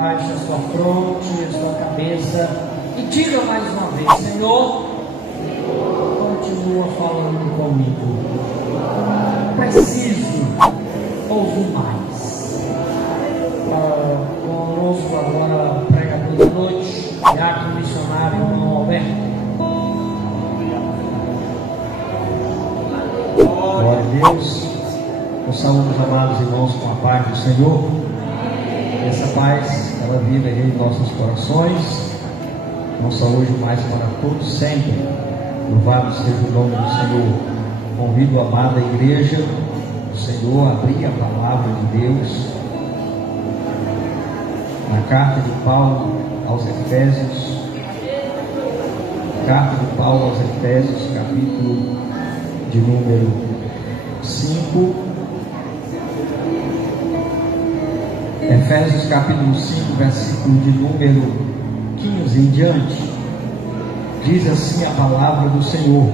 Baixe a sua fronte, a sua cabeça e diga mais uma vez: Senhor, continua falando comigo. Preciso ouvir mais. Conosco agora, pregador da noite, diácono missionário, irmão Alberto. Glória a Deus. Eu saúdo os amados irmãos com a paz do Senhor. Essa paz, ela vive em nossos corações, não só hoje, mas para todos sempre. Louvado seja o nome do Senhor. Convido a amada igreja do Senhor a abrir a palavra de Deus na carta de Paulo aos Efésios. Carta de Paulo aos Efésios, capítulo de número 5. Efésios capítulo 5, versículo de número 15 em diante. Diz assim a palavra do Senhor: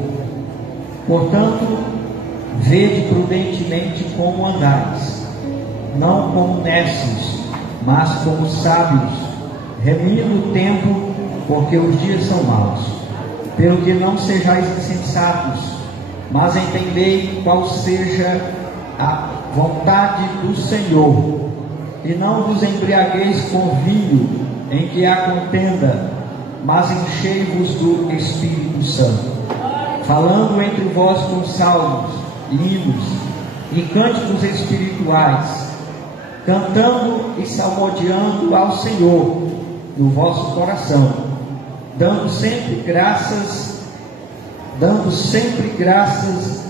portanto, vede prudentemente como andais, não como necios, mas como sábios, remindo o tempo, porque os dias são maus. Pelo que não sejais insensatos, mas entendei qual seja a vontade do Senhor. E não vos embriagueis com vinho, em que há contenda, mas enchei-vos do Espírito Santo, falando entre vós com salmos, hinos e cânticos espirituais, cantando e salmodiando ao Senhor no vosso coração, dando sempre graças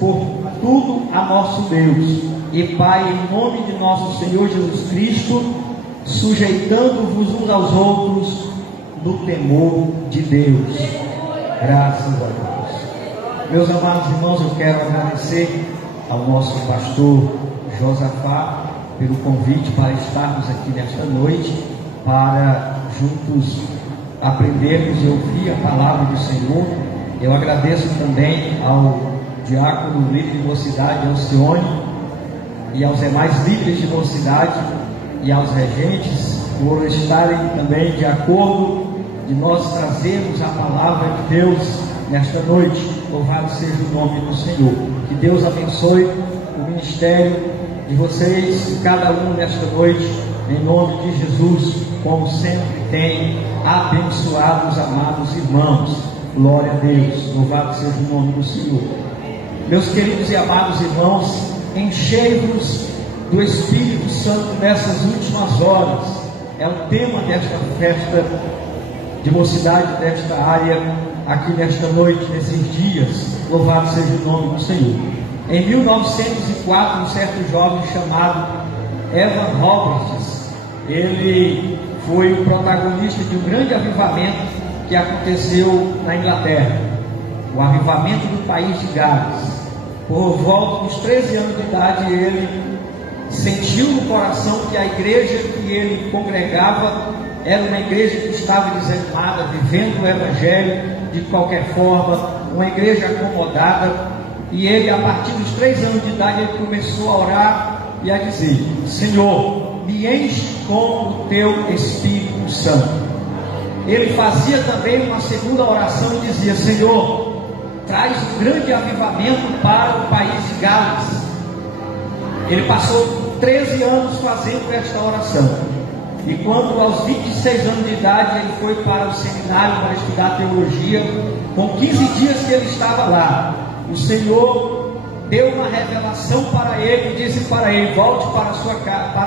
por tudo a nosso Deus e Pai, em nome de nosso Senhor Jesus Cristo, sujeitando-vos uns aos outros no temor de Deus. Graças a Deus. Meus amados irmãos, eu quero agradecer ao nosso pastor Josafá pelo convite para estarmos aqui nesta noite, para juntos aprendermos e ouvir a palavra do Senhor. Eu agradeço também ao diácono líder de mocidade, Alcione, e aos demais líderes de mocidade e aos regentes por estarem também de acordo de nós trazermos a palavra de Deus nesta noite. Louvado seja o nome do Senhor. Que Deus abençoe o ministério de vocês, de cada um nesta noite, em nome de Jesus, como sempre tem abençoado os amados irmãos. Glória a Deus, louvado seja o nome do Senhor. Meus queridos e amados irmãos, enchei-vos do Espírito Santo nessas últimas horas. É o tema desta festa de mocidade, desta área, aqui nesta noite, nesses dias. Louvado seja o nome do Senhor. Em 1904, um certo jovem chamado Evan Roberts, ele foi o protagonista de um grande avivamento que aconteceu na Inglaterra, o avivamento do país de Gales. Por volta dos 13 anos de idade, ele sentiu no coração que a igreja que ele congregava era uma igreja que estava desanimada, vivendo o evangelho de qualquer forma, uma igreja acomodada. E ele, a partir dos 3 anos de idade, ele começou a orar e a dizer: Senhor, me enche com o teu Espírito Santo. Ele fazia também uma segunda oração e dizia: Senhor, traz um grande avivamento para o país de Gales. Ele passou 13 anos fazendo esta oração. E quando aos 26 anos de idade ele foi para o seminário para estudar teologia, com 15 dias que ele estava lá, o Senhor deu uma revelação para ele e disse para ele: volte para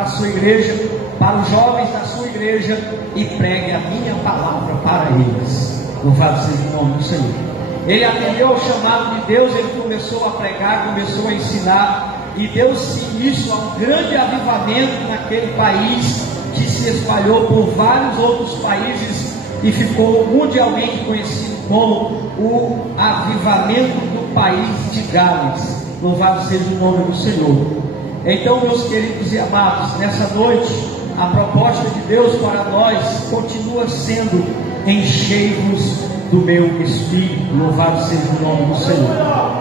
a sua igreja, para os jovens da sua igreja, e pregue a minha palavra para eles. Louvado seja o nome do Senhor. Ele atendeu ao chamado de Deus, ele começou a pregar, começou a ensinar, e deu-se início a um grande avivamento naquele país, que se espalhou por vários outros países e ficou mundialmente conhecido como o avivamento do país de Gales. Louvado seja o nome do Senhor. Então, meus queridos e amados, nessa noite, a proposta de Deus para nós continua sendo: enchei-vos do meu Espírito. Louvado seja o nome do Senhor.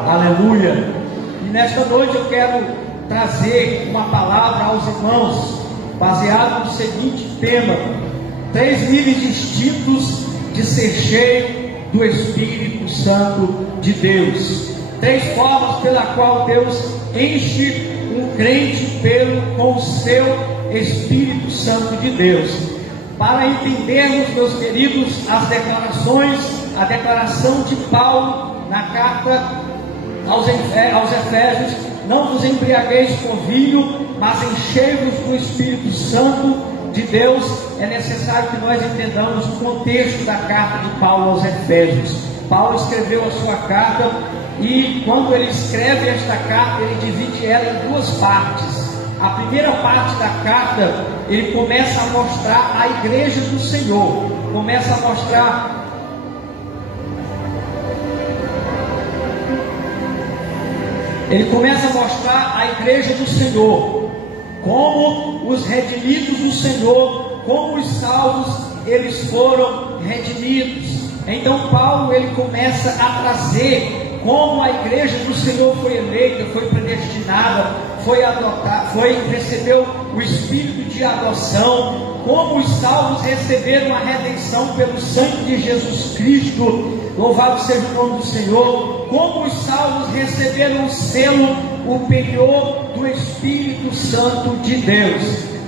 Aleluia. E nesta noite eu quero trazer uma palavra aos irmãos, baseado no seguinte tema: Três níveis distintos de ser cheio do Espírito Santo de Deus. Três formas pela qual Deus enche um crente com o seu Espírito Santo de Deus. Para entendermos, meus queridos, a declaração de Paulo na carta aos Efésios: não vos embriagueis com vinho, mas enchei-vos do Espírito Santo de Deus. É necessário que nós entendamos o contexto da carta de Paulo aos Efésios. Paulo escreveu a sua carta, e quando ele escreve esta carta, ele divide ela em duas partes. A primeira parte da carta, ele começa a mostrar a igreja do Senhor, começa a mostrar a igreja do Senhor, como os redimidos do Senhor, como os salvos, eles foram redimidos. Então Paulo, ele começa a trazer como a igreja do Senhor foi eleita, foi predestinada, foi adotada, recebeu o espírito de adoção, como os salvos receberam a redenção pelo sangue de Jesus Cristo. Louvado seja o nome do Senhor. Como os salvos receberam o selo, o penhor do Espírito Santo de Deus.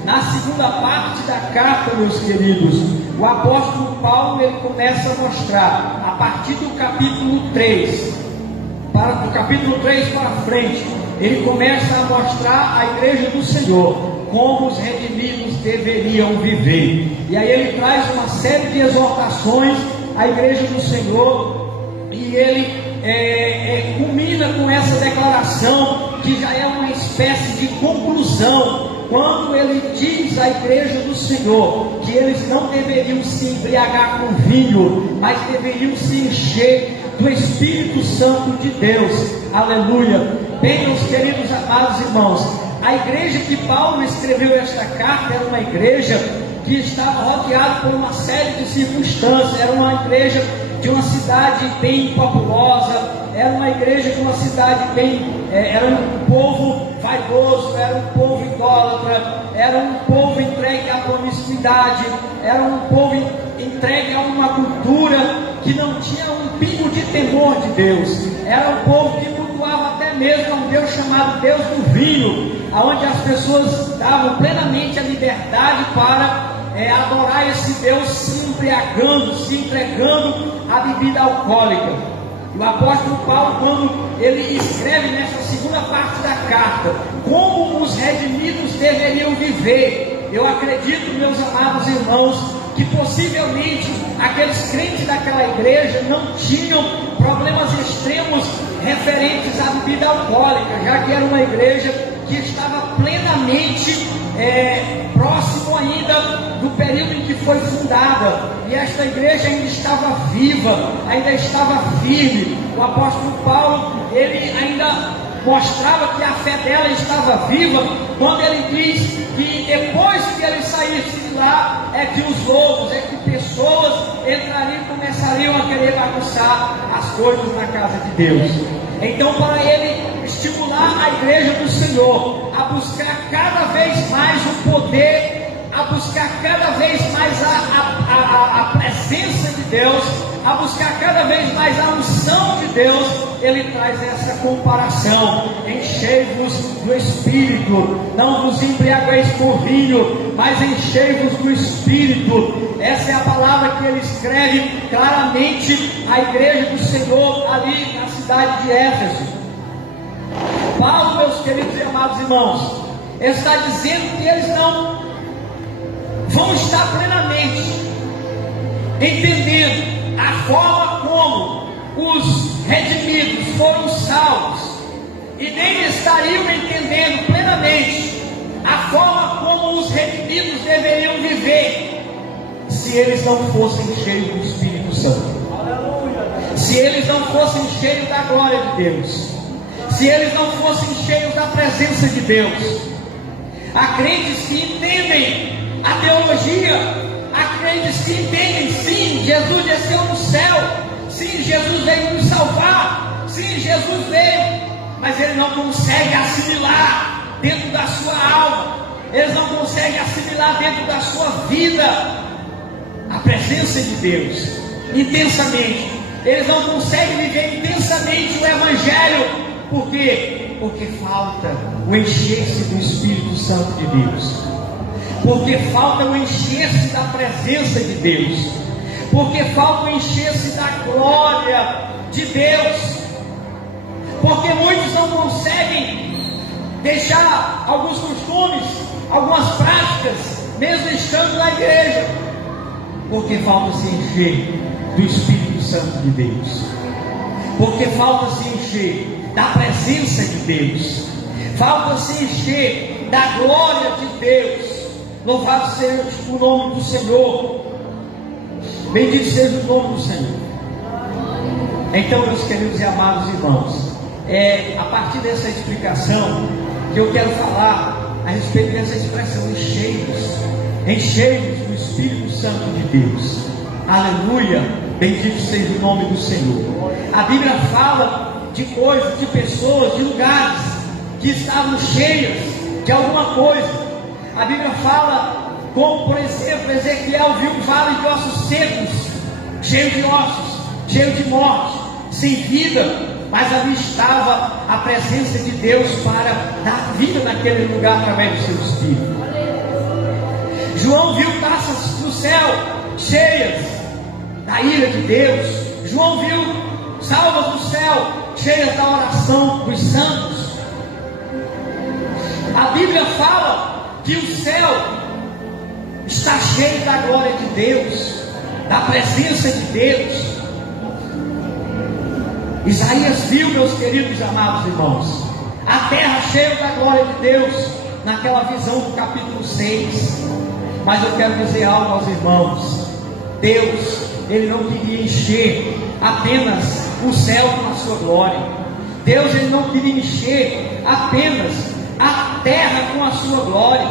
Na segunda parte da carta, meus queridos, o apóstolo Paulo, ele começa a mostrar, a partir do capítulo 3, do capítulo 3 para frente, ele começa a mostrar a igreja do Senhor, como os redimidos deveriam viver. E aí ele traz uma série de exortações à igreja do Senhor, e ele culmina com essa declaração, que já é uma espécie de conclusão, quando ele diz à igreja do Senhor que eles não deveriam se embriagar com vinho, mas deveriam se encher do Espírito Santo de Deus. Aleluia. Bem, meus queridos amados irmãos, a igreja que Paulo escreveu esta carta era uma igreja que estava rodeada por uma série de circunstâncias. Era uma igreja de uma cidade bem populosa, era uma igreja de uma cidade era um povo vaidoso, era um povo idólatra, era um povo entregue à promiscuidade, era um povo entregue a uma cultura que não tinha um pingo de temor de Deus. Era um povo que cultuava até mesmo a um Deus chamado Deus do vinho, onde as pessoas davam plenamente a liberdade para adorar esse Deus, se embriagando, se entregando à bebida alcoólica. E o apóstolo Paulo, quando ele escreve nessa segunda parte da carta, como os redimidos deveriam viver, eu acredito, meus amados irmãos, que possivelmente aqueles crentes daquela igreja não tinham problemas extremos referentes à bebida alcoólica, já que era uma igreja que estava plenamente próximo ainda do período em que foi fundada, e esta igreja ainda estava viva, ainda estava firme. O apóstolo Paulo, ele ainda mostrava que a fé dela estava viva, quando ele diz que depois que ele saísse de lá, é que os lobos, é que pessoas entrariam e começariam a querer bagunçar as coisas na casa de Deus. Então, para ele estimular a igreja do Senhor a buscar cada vez mais o poder, a buscar cada vez mais a presença de Deus, a buscar cada vez mais a unção de Deus, ele traz essa comparação: enchei-vos do Espírito, não vos embriagueis com vinho, mas enchei-vos do Espírito. Essa é a palavra que ele escreve claramente à igreja do Senhor ali na cidade de Éfeso. Paulo, meus queridos e amados irmãos, está dizendo que eles não vão estar plenamente entendendo a forma como os redimidos foram salvos, e nem estariam entendendo plenamente a forma como os redimidos deveriam viver, se eles não fossem cheios do Espírito Santo. Se eles não fossem cheios da glória de Deus, se eles não fossem cheios da presença de Deus. Há crentes que entendem a teologia, há crentes que entendem: sim, Jesus desceu no céu, sim, Jesus veio nos salvar, sim, Jesus veio, mas ele não consegue assimilar dentro da sua alma, eles não conseguem assimilar dentro da sua vida presença de Deus intensamente. Eles não conseguem viver intensamente o Evangelho. Por quê? Porque falta o encher-se do Espírito Santo de Deus. Porque falta o encher-se da presença de Deus. Porque falta o encher-se da glória de Deus. Porque muitos não conseguem deixar alguns costumes, algumas práticas, mesmo estando na igreja, porque falta se encher do Espírito Santo de Deus. Porque falta se encher da presença de Deus. Falta se encher da glória de Deus. Louvado seja o nome do Senhor. Bendito seja o nome do Senhor. Então, meus queridos e amados irmãos, é a partir dessa explicação que eu quero falar a respeito dessa expressão encheios do Espírito Santo de Deus. Aleluia, bendito seja o nome do Senhor. A Bíblia fala de coisas, de pessoas, de lugares que estavam cheias de alguma coisa. A Bíblia fala, como por exemplo, Ezequiel viu um vale de ossos secos, cheio de ossos, cheio de morte, sem vida, mas ali estava a presença de Deus para dar vida naquele lugar através do seu Espírito. João viu taças do céu cheias da ira de Deus. João viu salvas do céu cheias da oração dos santos. A Bíblia fala que o céu está cheio da glória de Deus, da presença de Deus. Isaías viu, meus queridos e amados irmãos, a terra cheia da glória de Deus, naquela visão do capítulo 6. Mas eu quero dizer algo aos irmãos: Deus, Ele não queria encher apenas o céu com a sua glória. Deus, Ele não queria encher apenas a terra com a sua glória.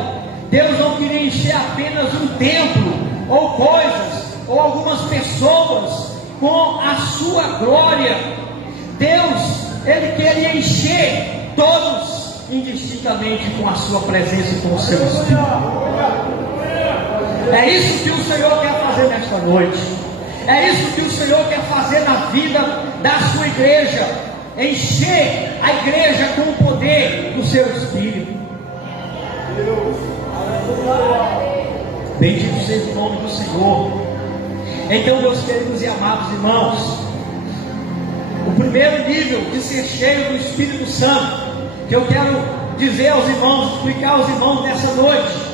Deus não queria encher apenas um templo, ou coisas, ou algumas pessoas com a sua glória. Deus, Ele queria encher todos indistintamente com a sua presença e com o seu Espírito. É isso que o Senhor quer fazer nesta noite. É isso que o Senhor quer fazer na vida da sua igreja. Encher a igreja com o poder do seu Espírito. Bendito seja o nome do Senhor. Então, meus queridos e amados irmãos, o primeiro nível de ser cheio do Espírito Santo, que eu quero dizer aos irmãos, explicar aos irmãos nessa noite,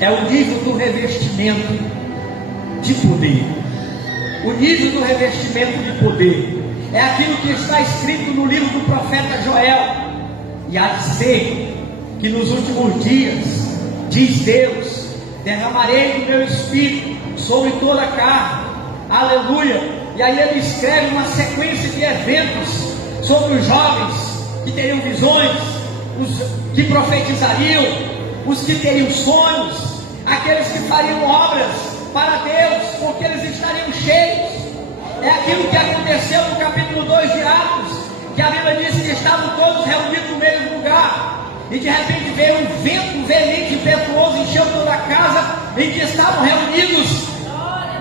é o nível do revestimento de poder. O nível do revestimento de poder é aquilo que está escrito no livro do profeta Joel. E há de ser que nos últimos dias, diz Deus, derramarei do meu Espírito sobre toda a carne. Aleluia. E aí ele escreve uma sequência de eventos sobre os jovens que teriam visões, os que profetizariam, os que teriam sonhos, aqueles que fariam obras para Deus, porque eles estariam cheios. É aquilo que aconteceu no capítulo 2 de Atos, que a Bíblia diz que estavam todos reunidos no mesmo lugar, e de repente veio um vento veemente e impetuoso, encheu toda a casa em que estavam reunidos,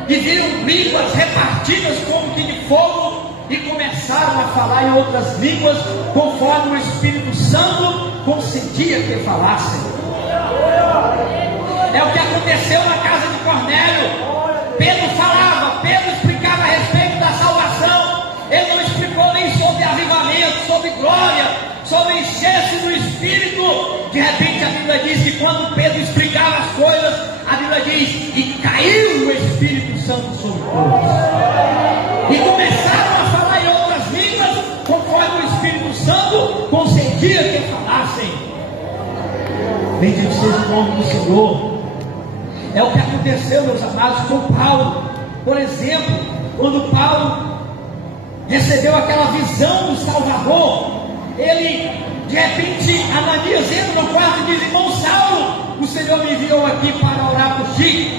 e viram línguas repartidas como que de fogo, e começaram a falar em outras línguas, conforme o Espírito Santo concedia que falassem. É o que aconteceu na casa de Cornélio. Pedro falava, Pedro explicava a respeito da salvação. Ele não explicou nem sobre avivamento, sobre glória, sobre encher-se do Espírito. De repente a Bíblia diz que quando Pedro explicava as coisas, a Bíblia diz, e caiu o Espírito Santo sobre todos, e começaram a falar em outras línguas, conforme o Espírito Santo concedia que falassem. Bendito seja o nome do Senhor. É o que aconteceu, meus amados, com Paulo. Por exemplo, quando Paulo recebeu aquela visão do Salvador, ele, de repente, Ananias entra no quarto e diz, irmão Saulo, o Senhor me enviou aqui para orar por ti.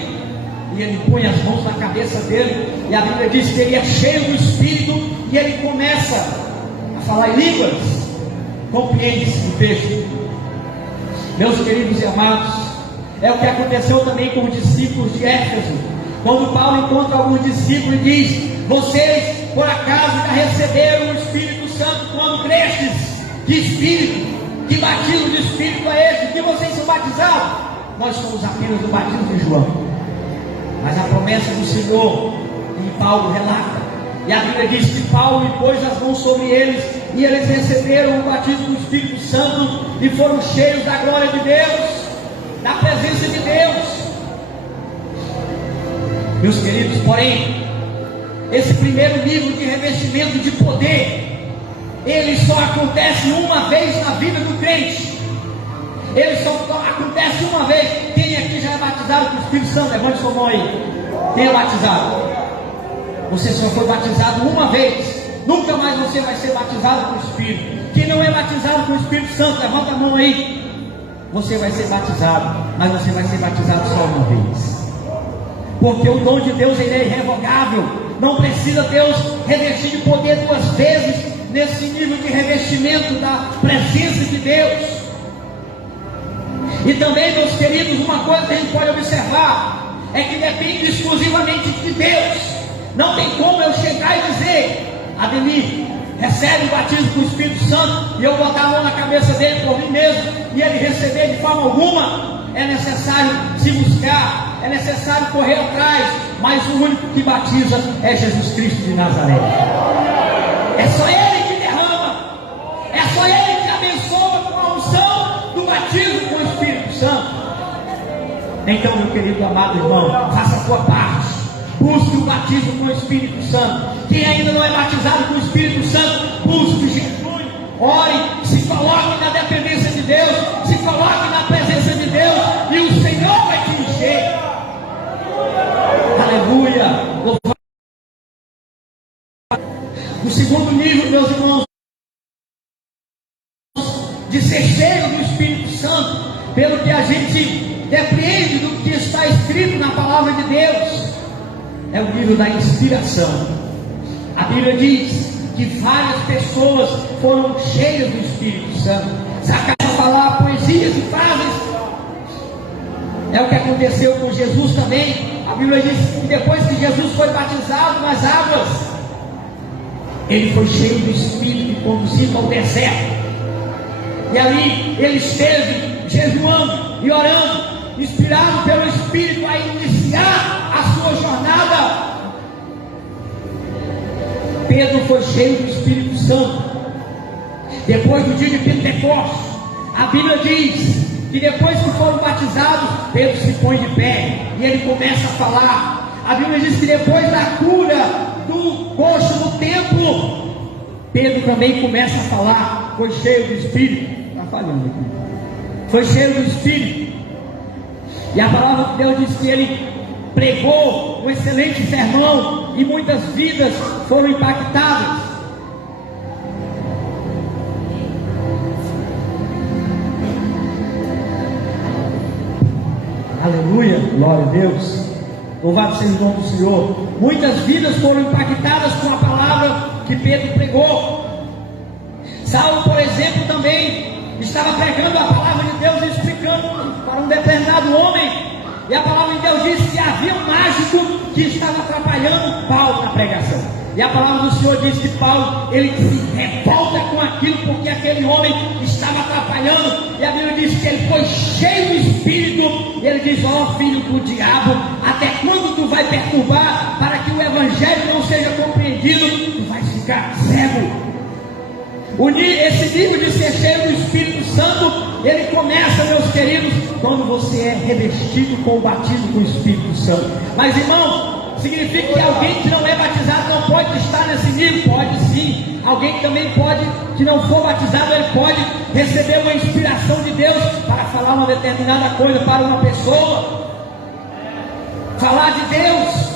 E ele põe as mãos na cabeça dele, e a Bíblia diz que ele é cheio do Espírito, e ele começa a falar em línguas. Compreende-se o texto. Meus queridos e amados, é o que aconteceu também com os discípulos de Éfeso, Quando Paulo encontra alguns discípulos e diz: vocês por acaso já receberam o Espírito Santo quando crestes? Que Espírito? Que batismo de Espírito é esse? Que vocês são batizados? Nós somos apenas do batismo de João. Mas a promessa do Senhor, que Paulo relata, e a Bíblia diz que Paulo impôs as mãos sobre eles, e eles receberam o batismo do Espírito Santo, e foram cheios da glória de Deus, da presença de Deus. Meus queridos, porém, esse primeiro nível de revestimento de poder, ele só acontece uma vez na vida do crente. Ele só acontece uma vez. Quem aqui já é batizado com o Espírito Santo? Levante sua mão aí. Quem é batizado? Você só foi batizado uma vez. Nunca mais você vai ser batizado com o Espírito. Quem não é batizado com o Espírito Santo, levanta a mão aí. Você vai ser batizado, mas você vai ser batizado só uma vez. Porque o dom de Deus, ele é irrevogável. Não precisa Deus revestir de poder duas vezes nesse nível de revestimento da presença de Deus. E também, meus queridos, uma coisa que a gente pode observar é que depende exclusivamente de Deus. Não tem como eu chegar e dizer: Ademir, recebe o batismo com o Espírito Santo, e eu botar a mão na cabeça dele por mim mesmo, e ele receber de forma alguma. É necessário se buscar, é necessário correr atrás, mas o único que batiza é Jesus Cristo de Nazaré. É só Ele que derrama, é só Ele que abençoa com a unção do batismo com o Espírito Santo. Então, meu querido amado irmão, faça a sua parte, busque o batismo com o Espírito Santo. Quem ainda não é batizado com o Espírito Santo, busque Jesus, ore, se coloque na dependência de Deus, se coloque na presença de Deus, e o Senhor vai te encher. Aleluia. O segundo nível, meus irmãos, de ser cheio do Espírito Santo, pelo que a gente depreende do que está escrito na palavra de Deus, é o nível da inspiração. A Bíblia diz que várias pessoas foram cheias do Espírito Santo, sacaram a falar poesias e frases. É o que aconteceu com Jesus também. A Bíblia diz que depois que Jesus foi batizado nas águas, ele foi cheio do Espírito e conduzido ao deserto. E ali ele esteve jejuando e orando, inspirado pelo Espírito a iniciar a sua jornada. Pedro foi cheio do Espírito Santo. Depois do dia de Pentecostes, a Bíblia diz que depois que foram batizados, Pedro se põe de pé e ele começa a falar. A Bíblia diz que depois da cura do coxo no templo, Pedro também começa a falar. Foi cheio do Espírito. Está falhando aqui. Foi cheio do Espírito. E a palavra de Deus diz que ele pregou um excelente sermão e muitas vidas foram impactadas. Aleluia, glória a Deus. Louvado seja o nome do Senhor. Muitas vidas foram impactadas com a palavra que Pedro pregou. Saulo, por exemplo, também estava pregando a palavra de Deus e explicando para um determinado homem. E a palavra de Deus diz que havia um mágico que estava atrapalhando Paulo na pregação. E a palavra do Senhor diz que Paulo, ele se revolta com aquilo, porque aquele homem estava atrapalhando. E a Bíblia diz que ele foi cheio do Espírito. E ele diz: ó filho do diabo, até quando tu vai perturbar para que o Evangelho não seja compreendido? Tu vais ficar cego. Esse nível de ser cheio do Espírito Santo, ele começa, meus queridos, quando você é revestido com o batismo com o Espírito Santo. Mas, irmão, significa que alguém que não é batizado não pode estar nesse nível? Pode sim. Alguém que também pode, que não for batizado, ele pode receber uma inspiração de Deus para falar uma determinada coisa para uma pessoa, falar de Deus.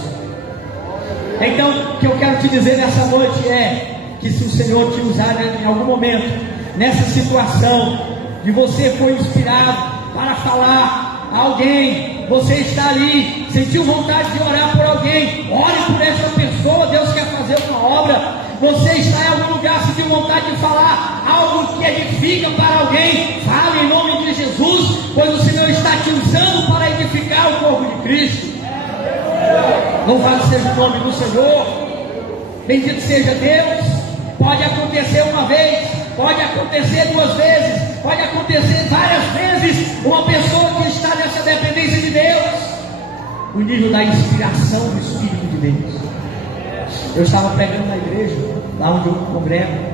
Então, o que eu quero te dizer nessa noite é que se o Senhor te usar em algum momento, nessa situação, de você foi inspirado para falar a alguém, você está ali, sentiu vontade de orar por alguém, ore por essa pessoa, Deus quer fazer uma obra. Você está em algum lugar, sentiu vontade de falar algo que edifica para alguém, fale em nome de Jesus, pois o Senhor está te usando para edificar o corpo de Cristo. Louvado seja o nome do Senhor. Bendito seja Deus. Pode acontecer uma vez, pode acontecer duas vezes, pode acontecer várias vezes. Uma pessoa que está nessa dependência de Deus, o nível da inspiração do Espírito de Deus. Eu estava pregando na igreja, lá onde eu congrego,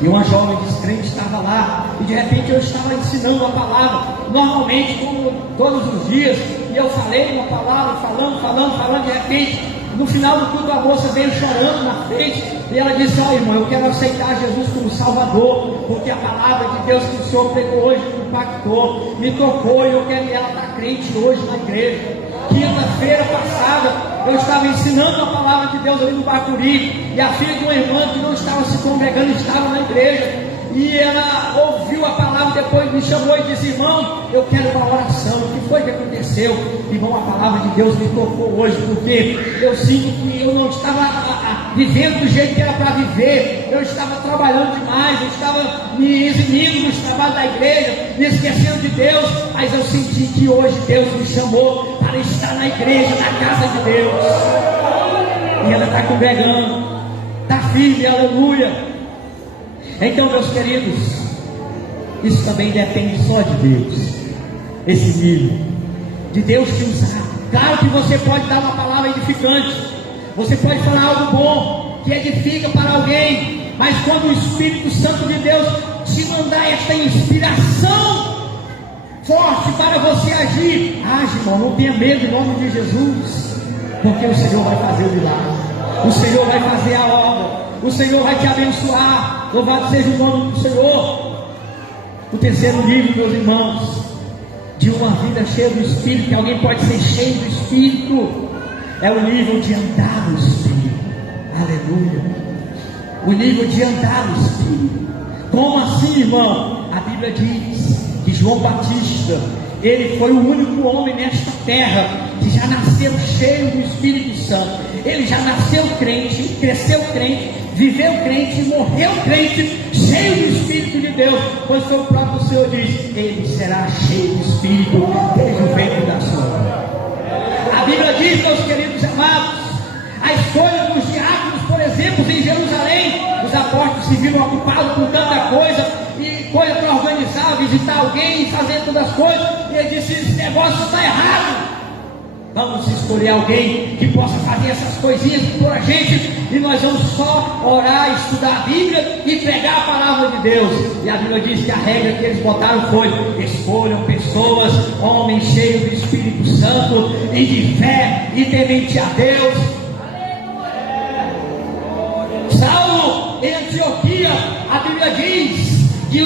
e uma jovem descrente estava lá, e de repente eu estava ensinando a palavra, normalmente, como todos os dias, e eu falei uma palavra, falando, de repente, no final do culto a moça veio chorando na frente, e ela disse: ó irmão, eu quero aceitar Jesus como Salvador, porque a palavra de Deus que o Senhor pregou hoje me impactou, me tocou, e eu quero, e ela está crente hoje na igreja. Quinta-feira passada, eu estava ensinando a palavra de Deus ali no Bacuri, e a filha de uma irmã que não estava se congregando estava na igreja, e ela ouviu a palavra, depois me chamou e disse: irmão, eu quero uma oração. O que foi que aconteceu? Irmão, a palavra de Deus me tocou hoje, porque eu sinto que eu não estava vivendo do jeito que era para viver, eu estava trabalhando demais, eu estava me eximindo nos trabalhos da igreja, me esquecendo de Deus, mas eu senti que hoje Deus me chamou para estar na igreja, na casa de Deus, e ela está congregando, está firme, aleluia. Então, meus queridos, isso também depende só de Deus, esse nível, de Deus te usar. Claro que você pode dar uma palavra edificante, você pode falar algo bom, que edifica para alguém, mas quando o Espírito Santo de Deus te mandar esta inspiração forte para você agir, age, irmão, não tenha medo em nome de Jesus, porque o Senhor vai fazer o milagre, o Senhor vai fazer a obra, o Senhor vai te abençoar. Louvado seja o nome do Senhor. O terceiro nível, meus irmãos, de uma vida cheia do Espírito, que alguém pode ser cheio do Espírito, é o nível de andar no Espírito. Aleluia. O nível de andar no Espírito. Como assim, irmão? A Bíblia diz que João Batista, ele foi o único homem nesta terra que já nasceu cheio do Espírito Santo. Ele já nasceu crente, cresceu crente, viveu crente e morreu crente, cheio do Espírito de Deus, pois foi o próprio Senhor diz: ele será cheio do Espírito desde o ventre da sua mãe. A Bíblia diz, meus queridos amados, a escolha dos diáconos, por exemplo, em Jerusalém, os apóstolos se viram ocupados com tanta coisa, e coisa para organizar, visitar alguém, fazer todas as coisas, e ele disse: esse negócio está errado. Vamos escolher alguém que possa fazer essas coisinhas por a gente, e nós vamos só orar, estudar a Bíblia e pregar a palavra de Deus. E a Bíblia diz que a regra que eles botaram foi: escolham pessoas, homens cheios do Espírito Santo e de fé e temente a Deus. Saulo, em Antioquia, a Bíblia diz que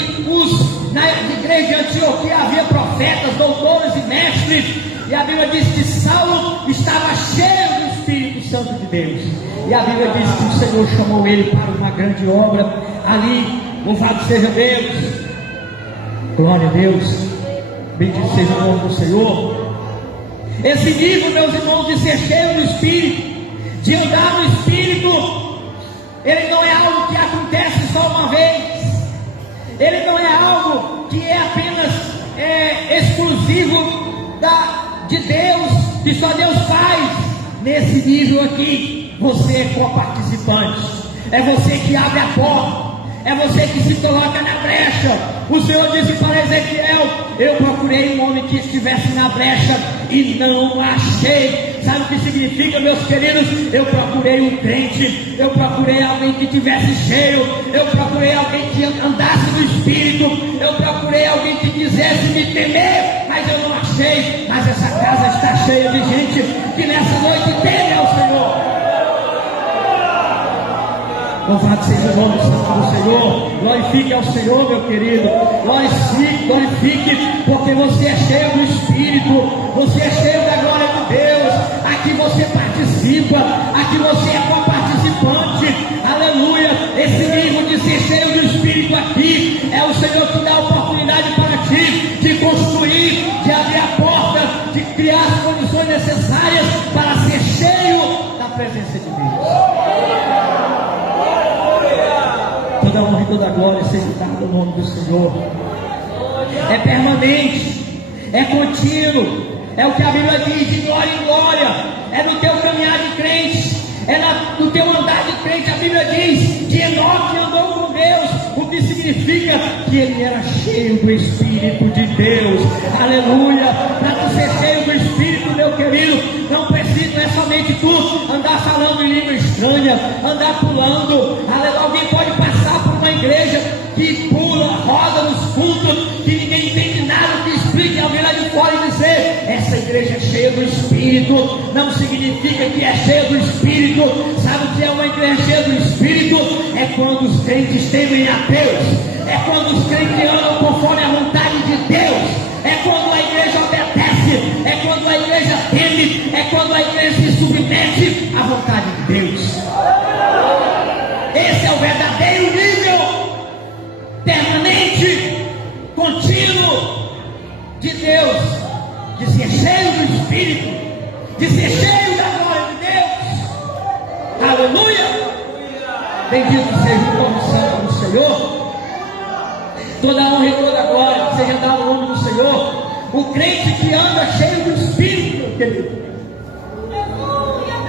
na igreja de Antioquia havia profetas, doutores e mestres. E a Bíblia diz que Saulo estava cheio do Espírito Santo de Deus. E a Bíblia diz que o Senhor chamou ele para uma grande obra ali. Louvado seja Deus. Glória a Deus. Bendito seja o nome do Senhor. Esse nível, meus irmãos, de ser cheio do Espírito, de andar no Espírito, ele não é algo que acontece só uma vez. Ele não é algo que é apenas exclusivo de Deus, que só Deus faz. Nesse nível aqui, você é co-participante, é você que abre a porta, é você que se coloca na brecha. O Senhor disse para Ezequiel: eu procurei um homem que estivesse na brecha e não achei. Sabe o que significa, meus queridos? Eu procurei um crente, eu procurei alguém que tivesse cheio, eu procurei alguém que andasse no Espírito, eu procurei alguém que quisesse me temer, mas eu não achei. Mas essa casa está cheia de gente que nessa noite teme ao Senhor. Louvado seja o nome do Senhor. Glorifique ao Senhor, meu querido. Glorifique, porque você é cheio do Espírito, você é cheio da glória de Deus. Aqui você participa, aqui você é co-participante. Aleluia. Esse nível de ser cheio do Espírito aqui é o Senhor que dá a oportunidade para ti de construir, de abrir a porta, de criar as condições necessárias para ser cheio da presença de Deus. Toda honra e toda glória seja dada ao nome do Senhor. É permanente, é contínuo, é o que a Bíblia diz: de glória em glória. É no teu caminhar aleluia, que ele era cheio do Espírito de Deus, aleluia. Para tu ser cheio do Espírito, meu querido, não precisa, não é somente tu andar falando em língua estranha, andar pulando, aleluia. Alguém pode passar por uma igreja que pula, roda nos cultos, que ninguém entende nada, que explique alguém lá de fora e dizer: essa igreja é cheia do Espírito. Não significa que é cheia do Espírito. Sabe o que é uma igreja cheia do Espírito? É quando os crentes temem a Deus, é quando os crentes andam conforme a vontade de Deus, é quando a igreja obedece, é quando a igreja teme, é quando a igreja se submete à vontade de Deus. Esse é o verdadeiro nível permanente, contínuo de Deus, de ser cheio do Espírito, de ser cheio da glória de Deus. Aleluia! Bendito seja o nome santo do Senhor. Toda honra e toda glória seja dada ao nome do Senhor. O crente que anda cheio do Espírito, meu querido,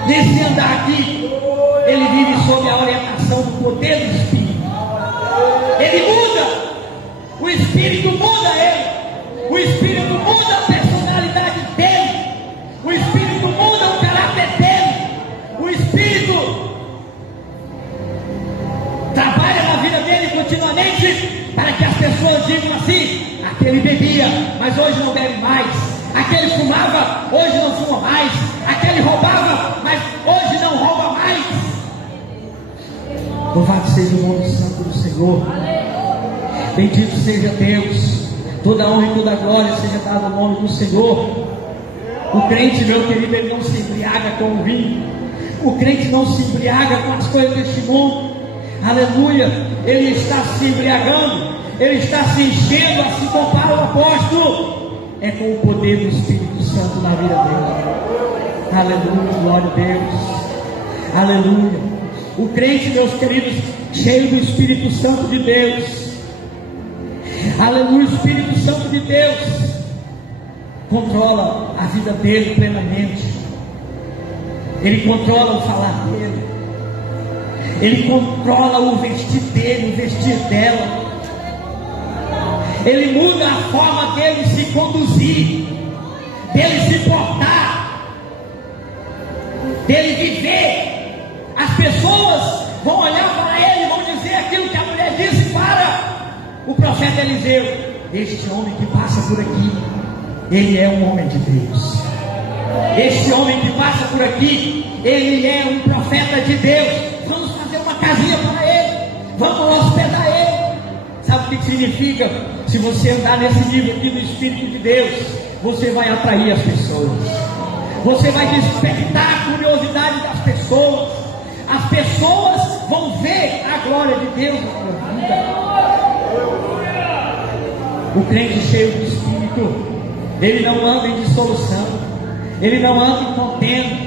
nesse andar aqui, ele vive sob a orientação do poder do Espírito. Ele muda, o Espírito muda ele, o Espírito muda a personalidade dele, o Espírito muda o caráter dele, o Espírito trabalha na vida dele continuamente, para que as pessoas digam assim: aquele bebia, mas hoje não bebe mais, aquele fumava, hoje não fuma mais, aquele roubava, mas hoje não rouba mais. Louvado seja o nome santo do Senhor. Bendito seja Deus. Toda honra e toda glória seja dada ao nome do Senhor. O crente, meu querido, ele não se embriaga com o vinho. O crente não se embriaga com as coisas deste mundo. Aleluia. Ele está se embriagando, ele está se enchendo, assim compara o apóstolo, é com o poder do Espírito Santo na vida dele. Aleluia, glória a Deus. Aleluia. O crente, meus queridos, cheio do Espírito Santo de Deus, aleluia, o Espírito Santo de Deus controla a vida dele plenamente. Ele controla o falar dele, ele controla o vestir dele, o vestir dela. Ele muda a forma dele se conduzir, dele se portar, dele viver. As pessoas vão olhar para ele e vão dizer aquilo que a mulher disse para o profeta Eliseu: este homem que passa por aqui, ele é um homem de Deus. Este homem que passa por aqui, ele é um profeta de Deus. Vamos fazer uma casinha para ele, vamos hospedar ele. Sabe o que significa? Se você andar nesse nível aqui do Espírito de Deus, você vai atrair as pessoas, você vai despertar a curiosidade das pessoas. As pessoas vão ver a glória de Deus na sua vida. O crente cheio do Espírito, ele não anda em dissolução, ele não anda em contenda,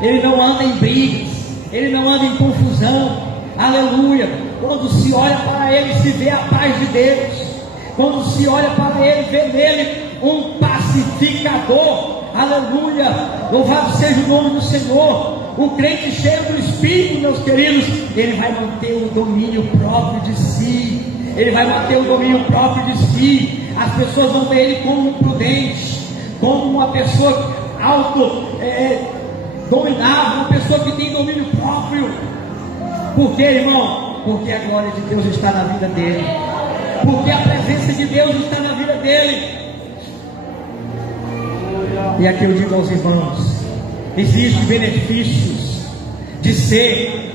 ele não anda em brigas, ele não anda em confusão. Aleluia. Quando se olha para ele, se vê a paz de Deus. Quando se olha para ele, vê nele um pacificador. Aleluia. Louvado seja o nome do Senhor. O crente cheio do Espírito, meus queridos, ele vai manter o domínio próprio de si. Ele vai manter o domínio próprio de si. As pessoas vão ver ele como um prudente, como uma pessoa dominável, uma pessoa que tem domínio próprio. Por quê, irmão? Porque a glória de Deus está na vida dele, porque a presença de Deus está na vida dele. E aqui eu digo aos irmãos: existem benefícios de ser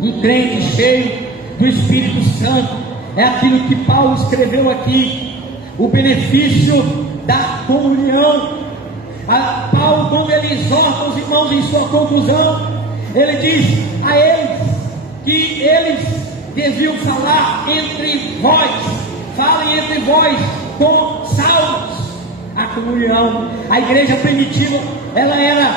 um crente cheio do Espírito Santo. É aquilo que Paulo escreveu aqui, o benefício da comunhão. Paulo, quando ele exorta os irmãos em sua conclusão, ele diz a eles que eles deviam falar entre vós, falem entre vós com salmos. A comunhão, a igreja primitiva, ela era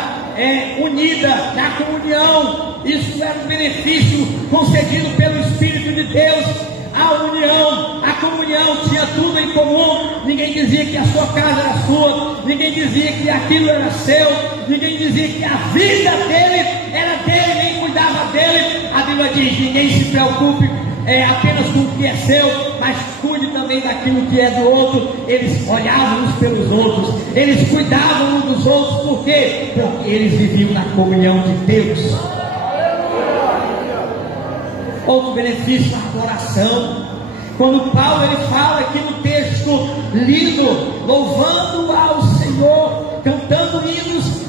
unida na comunhão. Isso era um benefício concedido pelo Espírito de Deus. A união, a comunhão tinha tudo em comum. Ninguém dizia que a sua casa era sua, ninguém dizia que aquilo era seu, ninguém dizia que a vida dele era dele, nem cuidava dele. A Bíblia diz: ninguém se preocupe apenas com o que é seu, mas com meio daquilo que é do outro, eles olhavam uns pelos outros, eles cuidavam uns dos outros. Por quê? Porque eles viviam na comunhão de Deus. Outro benefício, a adoração. Quando Paulo ele fala aqui no texto lindo, louvando ao Senhor, cantando hinos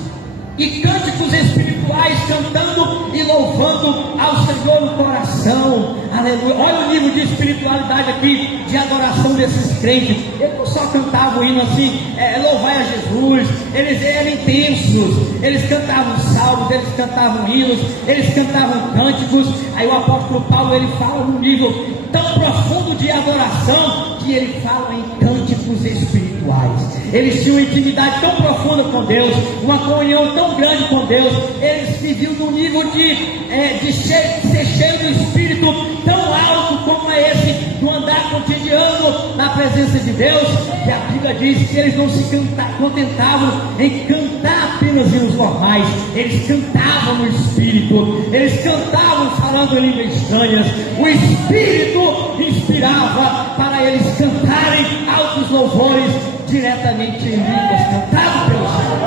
e cânticos espirituais, cantando e louvando ao Senhor no coração. Aleluia. Olha o nível de espiritualidade aqui, de adoração desses crentes. Eles não só cantavam hino assim, louvai a Jesus. Eles eram intensos. Eles cantavam salmos, eles cantavam hinos, eles cantavam cânticos. Aí o apóstolo Paulo ele fala num nível tão profundo de adoração que ele fala em cânticos espirituais. Eles tinham uma intimidade tão profunda com Deus, uma comunhão tão grande com Deus. Eles viviam num nível de ser cheio do Espírito tão alto como é esse, do andar cotidiano na presença de Deus, que a Bíblia diz que eles não se contentavam em cantar apenas hinos normais. Eles cantavam no Espírito, eles cantavam falando em línguas estranhas. O Espírito inspirava para eles cantarem altos louvores diretamente em línguas cantadas pelo Senhor.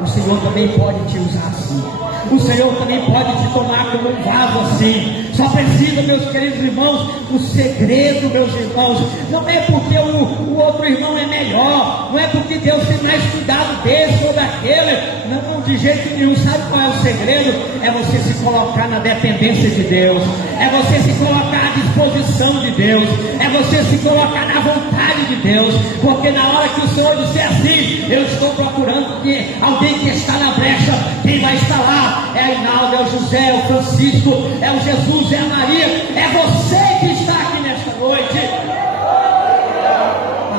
O Senhor também pode te usar assim. O Senhor também pode te tomar como um vaso assim. Só precisa, meus queridos irmãos, o segredo, meus irmãos, não é porque o outro irmão é melhor, não é porque Deus tem mais cuidado desse ou daquele, não, de jeito nenhum. Sabe qual é o segredo? É você se colocar na dependência de Deus, é você se colocar à disposição de Deus, é você se colocar na vontade de Deus, porque na hora que o Senhor disser assim, eu estou procurando alguém que está na brecha, quem vai estar lá? É o Hinaldo, é o José, é o Francisco, é o Jesus, é a Maria, é você que está aqui nesta noite.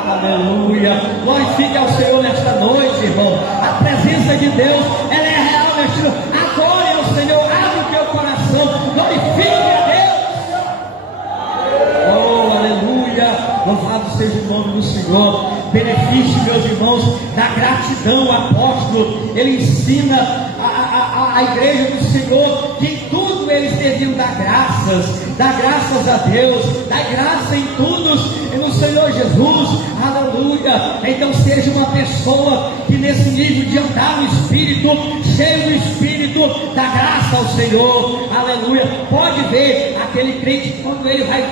Aleluia, glorifique ao Senhor nesta noite, irmão. A presença de Deus, ela é real nesta noite. Adore ao Senhor, abre o teu coração, glorifique a Deus. Oh, aleluia, louvado seja o nome do Senhor. Benefício, meus irmãos, da gratidão. O apóstolo, ele ensina a igreja do Senhor que em tudo eles deviam dar graças a Deus, dar graça em tudo no Senhor Jesus. Aleluia. Então seja uma pessoa que nesse nível de andar no Espírito, cheio do Espírito, dá graça ao Senhor. Aleluia. Pode ver aquele crente que quando ele vai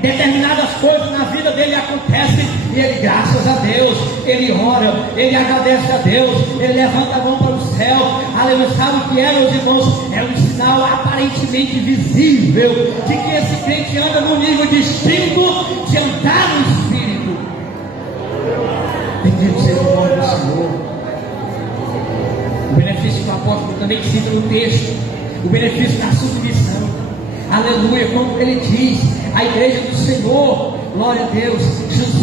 determinadas coisas na vida dele acontecem e ele, graças a Deus, ele ora, ele agradece a Deus, ele levanta a mão para o céu. Aleluia. Sabe o que é, meus irmãos? É um sinal aparentemente visível de que esse crente anda no nível distinto de andar no Espírito. Bendito seja o nome do Senhor. O benefício que o apóstolo também cita no texto, o benefício da submissão. Aleluia, como ele diz, a igreja do Senhor, glória a Deus,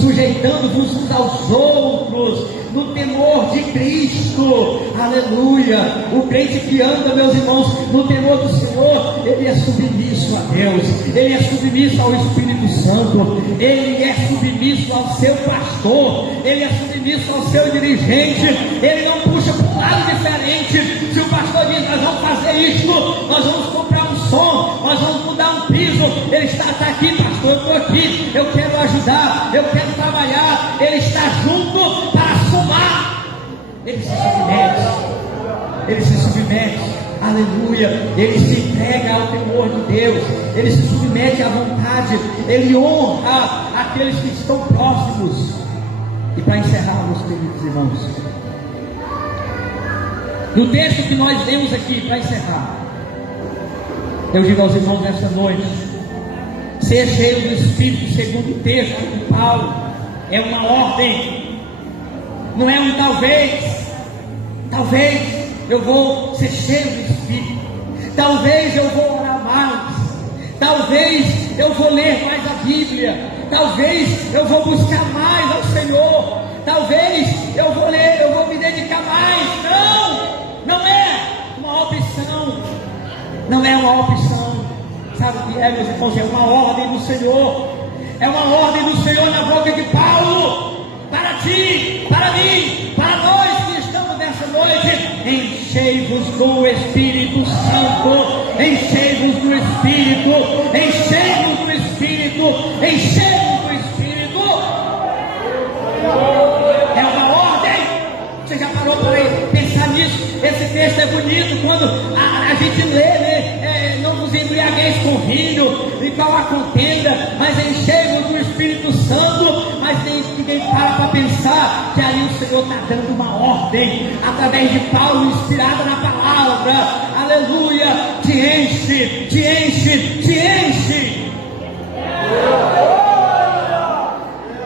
sujeitando-vos uns aos outros, no temor de Cristo. Aleluia. O crente que anda, meus irmãos, no temor do Senhor, ele é submisso a Deus, ele é submisso ao Espírito Santo, ele é submisso ao seu pastor, ele é submisso ao seu dirigente. Ele não puxa para um lado diferente. Se o pastor diz, nós vamos fazer isto, nós vamos comprar um som, nós vamos mudar um piso, ele está aqui, pastor, eu estou aqui, eu quero ajudar, eu quero trabalhar. Ele está junto para somar. Ele se submete, aleluia. Ele se entrega ao temor de Deus, ele se submete à vontade, ele honra aqueles que estão próximos. E para encerrar, meus queridos irmãos, no texto que nós lemos aqui, para encerrar, eu digo aos irmãos nesta noite: ser cheio do Espírito, segundo o texto de Paulo, é uma ordem, não é um talvez. Talvez eu vou ser cheio do Espírito, talvez eu vou orar mais, talvez eu vou ler mais a Bíblia, talvez eu vou buscar mais ao Senhor, talvez eu vou ler, eu vou me dedicar mais. Não é uma opção, não é uma opção. Sabe o que é, meus irmãos? É uma ordem do Senhor, é uma ordem do Senhor na boca de Paulo, para ti, para mim, para nós que estamos nessa noite. Enchei-vos do Espírito Santo, enchei-vos do Espírito, enchei-vos do Espírito. Espírito, enchei-vos do Espírito. É uma ordem. Você já parou para pensar nisso? Esse texto é bonito quando a gente lê, né? Não vos embriagueis com vinho, e qual a contenda, mas enchei-vos do Espírito Santo. Mas ninguém para pensar que aí o Senhor está dando uma ordem, através de Paulo, inspirada na palavra. Aleluia! Te enche, te enche, te enche.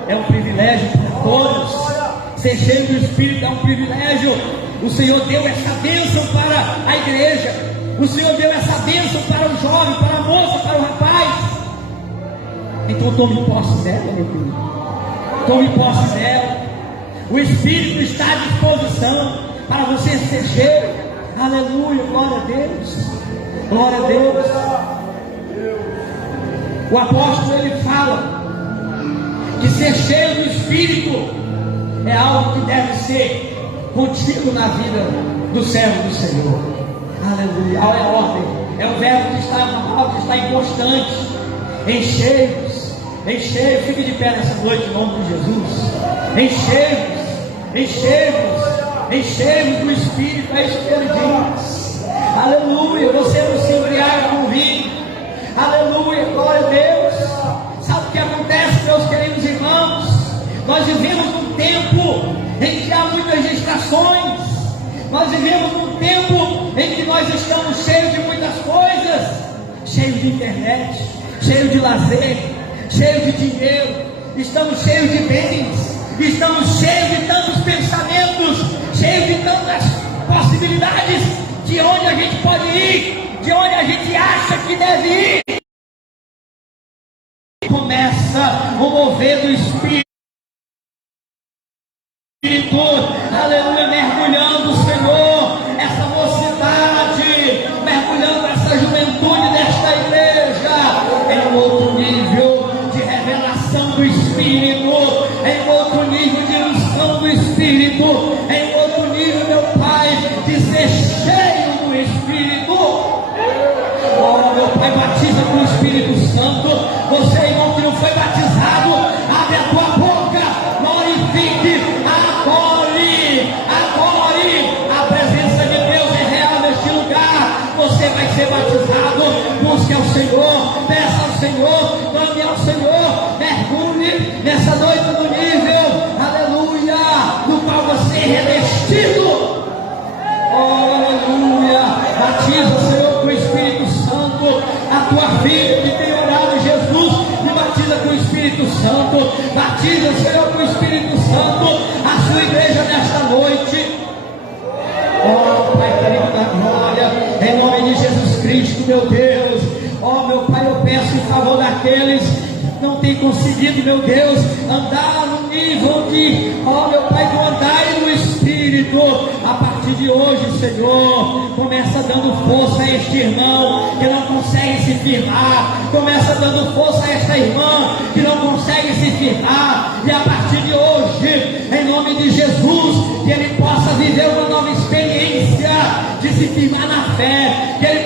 É um privilégio para todos. Ser cheio do Espírito é um privilégio. O Senhor deu essa bênção para a igreja. O Senhor deu essa bênção para o jovem, para a moça, para o rapaz. Então tome posse dela, meu filho. Tome posse dela. O Espírito está à disposição para você ser cheio. Aleluia, glória a Deus. Glória a Deus. O apóstolo, ele fala que ser cheio do Espírito é algo que deve ser contínuo na vida do servo do Senhor. Aleluia. É a ordem. É o verbo que está na palavra, que está inconstante. Enchei-vos. Enchei-vos. Fique de pé nessa noite em nome de Jesus. Enchei-vos. Enchei-vos. Enchei-vos do Espírito. É isso que ele diz. Aleluia. Você não se embriaga com vinho. Aleluia. Glória a Deus. Sabe o que acontece, meus queridos irmãos? Nós vivemos num tempo em que há muitas distrações. Nós vivemos num tempo em que nós estamos cheios de muitas coisas, cheios de internet, cheios de lazer, cheios de dinheiro, estamos cheios de bens, estamos cheios de tantos pensamentos, cheios de tantas possibilidades de onde a gente pode ir, de onde a gente acha que deve ir. Começa o mover do Espírito. Aleluia, mergulhando, Senhor, essa mocidade, mergulhando essa juventude desta igreja em um outro nível de revelação do Espírito, em um outro nível de unção do Espírito, em um outro nível, meu Pai, de ser cheio do Espírito. Oh, meu Pai, batiza com o Espírito Santo. Você, irmão, que não foi batizado, abre a tua boca, glorifique, adore. A presença de Deus é real neste lugar. Você vai ser batizado. Busque ao Senhor, peça ao Senhor, clame ao Senhor, mergulhe nessa noite no nível, aleluia, no qual você é revestido. Oh, aleluia. Batiza, Senhor, com o Espírito Santo. A tua filha que tem orado, Jesus, me batiza com o Espírito Santo. Batiza, Senhor, com o Espírito Santo a sua igreja nesta noite. Oh, Pai querido da glória, em nome de Jesus Cristo, meu Deus. Oh, meu Pai, eu peço em favor daqueles que não têm conseguido, meu Deus, andar no nível de, oh, meu Pai, do andar e no Espírito. A partir de hoje, Senhor, começa dando força a este irmão que não consegue se firmar. Começa dando força a esta irmã que não consegue se firmar. E a partir de hoje, em nome de Jesus, que ele possa viver uma nova experiência de se firmar na fé, que ele